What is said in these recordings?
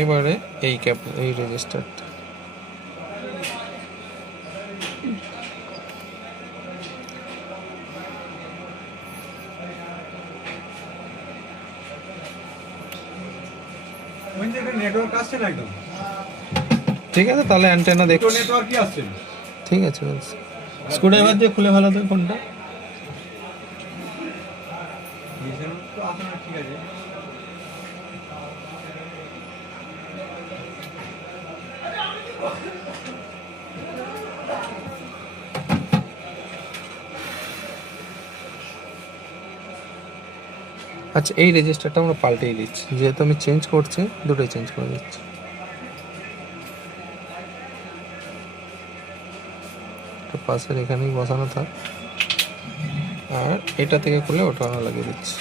এবারে এই রেজিস্টারটা নেটওয়ার্ক আসছে না একদম ঠিক আছে, তাহলে অ্যান্টেনা দেখো। নেটওয়ার্কই আসছে না। ঠিক আছে, স্ক্রুড্রাইভার দিয়ে খুলে ফেলা তো ফোনটা। ঠিক আছে। আচ্ছা, এই রেজিস্টারটা আমরা পাল্টেই দিচ্ছি, যেহেতু আমি চেঞ্জ করছি, দুটোই চেঞ্জ করে দিচ্ছি। পাশের এখানেই বসানো থাক, আর এটা থেকে খুলে ওটা লাগিয়ে দিচ্ছি।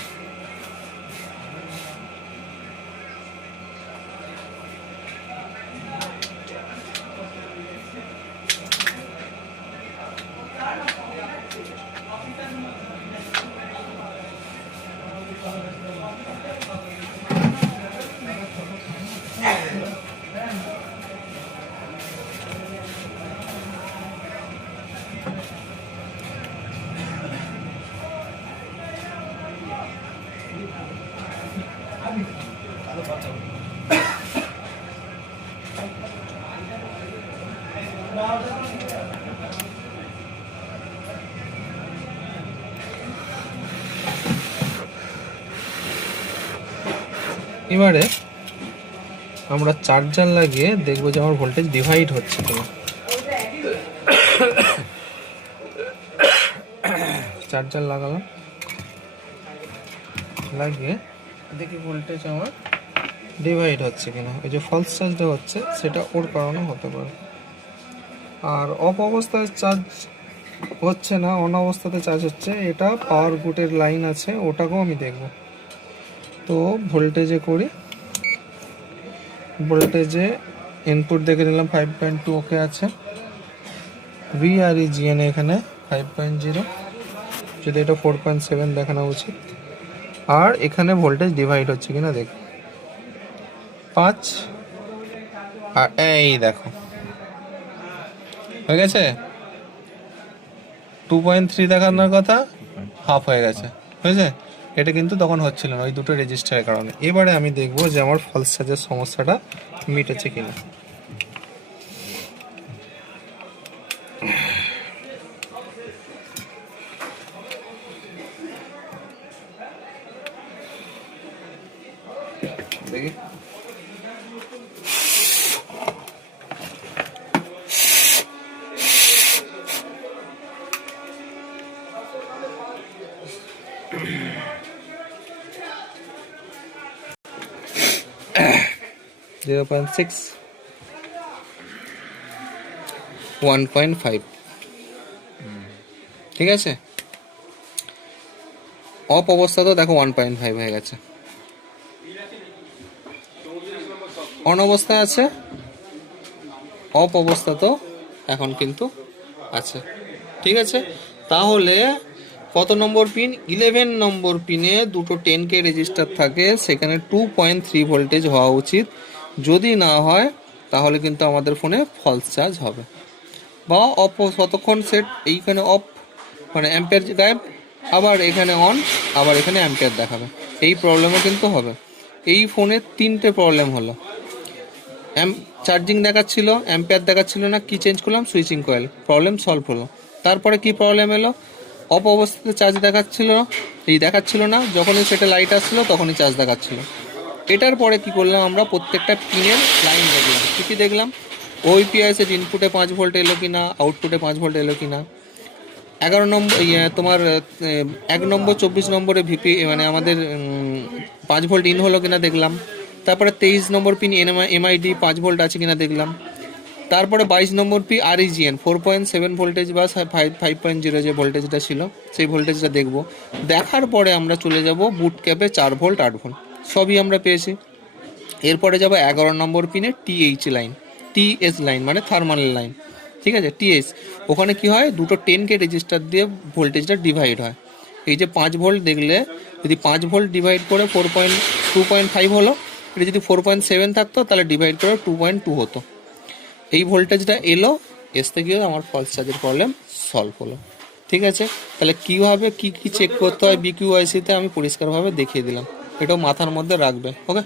এবারে আমরা চার্জার লাগিয়ে দেখবো যে আমার ভোল্টেজ ডিভাইড হচ্ছে কিনা। চার্জার লাগালাম, লাগিয়ে দেখি ভোল্টেজ আমার ডিভাইড হচ্ছে কিনা। ওই যে ফলস চার্জটা হচ্ছে সেটা ওর কারণে হতে পারে। আর অফ অবস্থায় চার্জ হচ্ছে না, অন অবস্থাতে চার্জ হচ্ছে, এটা পাওয়ার গুটের লাইন আছে, ওটাকেও আমি দেখব। তো ভোল্টেজে করি, ভোল্টেজে ইনপুট দেখে নিলাম 5.2 ওকে আছে। VREGN এখানে 5.0, যদি এটা 4.7 দেখানো উচিত। আর এখানে ভোল্টেজ ডিভাইড হচ্ছে কিনা দেখ, 5, আর এই দেখো হয়ে গেছে। 2.3 দেখানোর কথা, হাফ হয়ে গেছে, হয়েছে। এটা কিন্তু তখন হচ্ছিল না ওই দুটো রেজিস্টারের কারণে। এবারে আমি দেখবো যে আমার ফলস চার্জের সমস্যাটা মিটেছে কিনা। দেখি (0.6) 1.5, ঠিক আছে। অফ অবস্থা তো দেখো 1.5 হয়ে গেছে, অন অবস্থায় আছে, অফ অবস্থা তো এখন কিন্তু আছে, ঠিক আছে। তাহলে কত নম্বর পিন? 11 নম্বর পিনে দুটো 10K রেজিস্টার থাকে, সেখানে 2.3 ভোল্টেজ হওয়া উচিত। যদি না হয় তাহলে কিন্তু আমাদের ফোনে ফলস চার্জ হবে, বা অফ কতক্ষণ সেট, এইখানে অফ মানে অ্যাম্পিয়ার গায়েব, আবার এখানে অন, আবার এখানে অ্যাম্পিয়ার দেখাবে। এই প্রবলেমও কিন্তু হবে। এই ফোনে 3টে প্রবলেম হলো, চার্জিং দেখাচ্ছিল, অ্যাম্পিয়ার দেখাচ্ছিল না, কি চেঞ্জ করলাম? সুইচিং কয়েল, প্রবলেম সলভ হলো। তারপরে কি প্রবলেম এলো? অফ অবস্থাতে চার্জ দেখাচ্ছিল না, যখনই সেটা লাইট আসছিলো তখনই চার্জ দেখাচ্ছিল। এটার পরে কি করলাম আমরা? প্রত্যেকটা পিনের লাইন দেখলাম। কী দেখলাম? ওইপিআইএসের ইনপুটে 5 ভোল্ট এলো কিনা, আউটপুটে 5 ভোল্ট এলো কিনা, 11 নম্বর তোমার 1 নম্বর 24 নম্বরে ভিপি মানে আমাদের 5 ভোল্ট ইন হলো কিনা দেখলাম। তারপরে 23 নম্বর পিন এমআইডি 5 ভোল্ট আছে কিনা দেখলাম। তারপরে 22 নম্বর পি REGN 4.7 ভোল্টেজ বা 5.0 যে ভোল্টেজটা ছিল সেই ভোল্টেজটা দেখব। দেখার পরে আমরা চলে যাব বুট ক্যাপে 4 ভোল্ট 8 ভোল্ট সবই আমরা পেয়েছি। এরপরে যাব 11 নম্বর পিনে TS লাইন মানে থার্মাল লাইন, ঠিক আছে, TS। ওখানে কি হয়? দুটো 10K রেজিস্টার দিয়ে ভোল্টেজটা ডিভাইড হয়। এই যে 5 ভোল্ট দেখলে, যদি 5 ভোল্ট ডিভাইড করে 2.5 হলো, এটা যদি 4.7 থাকতো তাহলে ডিভাইড করে 2.2 হতো। এই ভোল্টেজটা এলো, এস থেকেও আমার ফলস চার্জের প্রবলেম সলভ হলো। ঠিক আছে, তাহলে কীভাবে কী কী চেক করতে হয় বিকিউআইসিতে আমি পরিষ্কারভাবে দেখিয়ে দিলাম, এটাও মাথার মধ্যে রাখবে। ওকে।